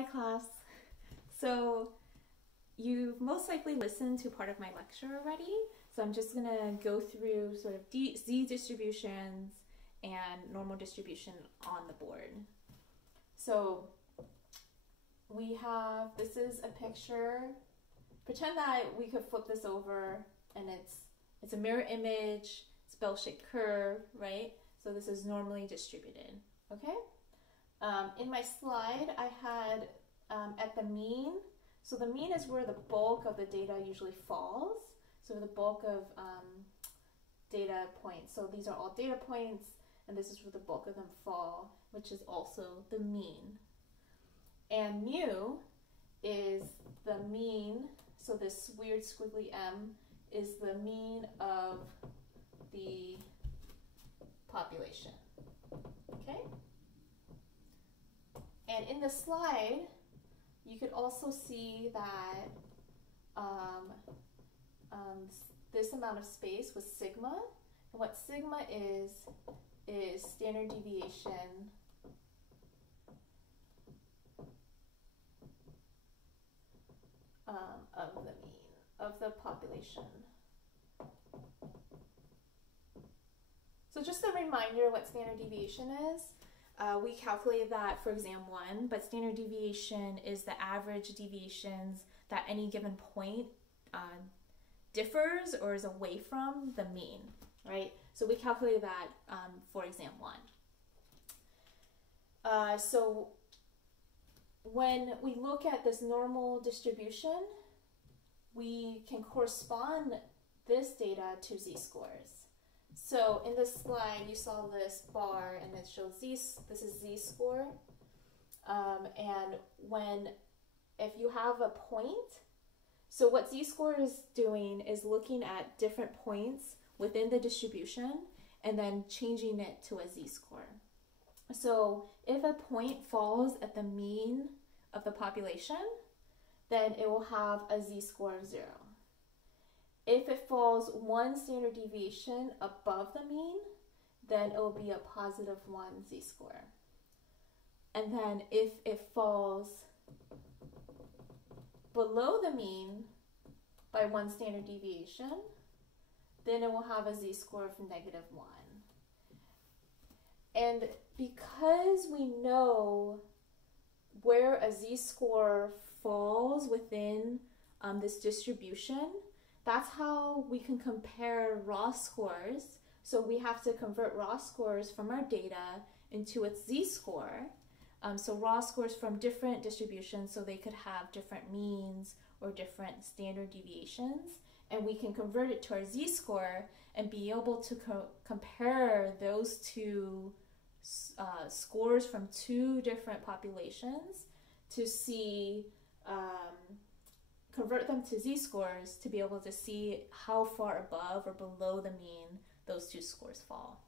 Hi class. So you've most likely listened to part of my lecture already. So I'm just gonna go through sort of z distributions and normal distribution on the board. So we have, this is a picture. Pretend that we could flip this over and it's a mirror image, it's bell-shaped curve, right? So this is normally distributed, okay? In my slide, I had at the mean. So the mean is where the bulk of the data usually falls. So the bulk of data points. So these are all data points, and this is where the bulk of them fall, which is also the mean. And mu is the mean. So this weird squiggly m is the mean of the population. Okay? And in the slide, you could also see that this amount of space was sigma. And what sigma is standard deviation of the mean, of the population. So just a reminder what standard deviation is. We calculated that for exam 1, but standard deviation is the average deviations that any given point differs or is away from the mean, right? So we calculated that for exam 1. So when we look at this normal distribution, we can correspond this data to z-scores. So in this slide, you saw this bar, and it shows this is z-score. And if you have a point, so what z-score is doing is looking at different points within the distribution and then changing it to a z-score. So if a point falls at the mean of the population, then it will have a z-score of 0. If it falls one standard deviation above the mean, then it will be a positive 1 z-score. And then if it falls below the mean by 1 standard deviation, then it will have a z-score of negative 1. And because we know where a z-score falls within this distribution, that's how we can compare raw scores. So we have to convert raw scores from our data into its z-score. So raw scores from different distributions, so they could have different means or different standard deviations. And we can convert it to our z-score and be able to compare those two scores from two different populations to see convert them to z-scores to be able to see how far above or below the mean those two scores fall.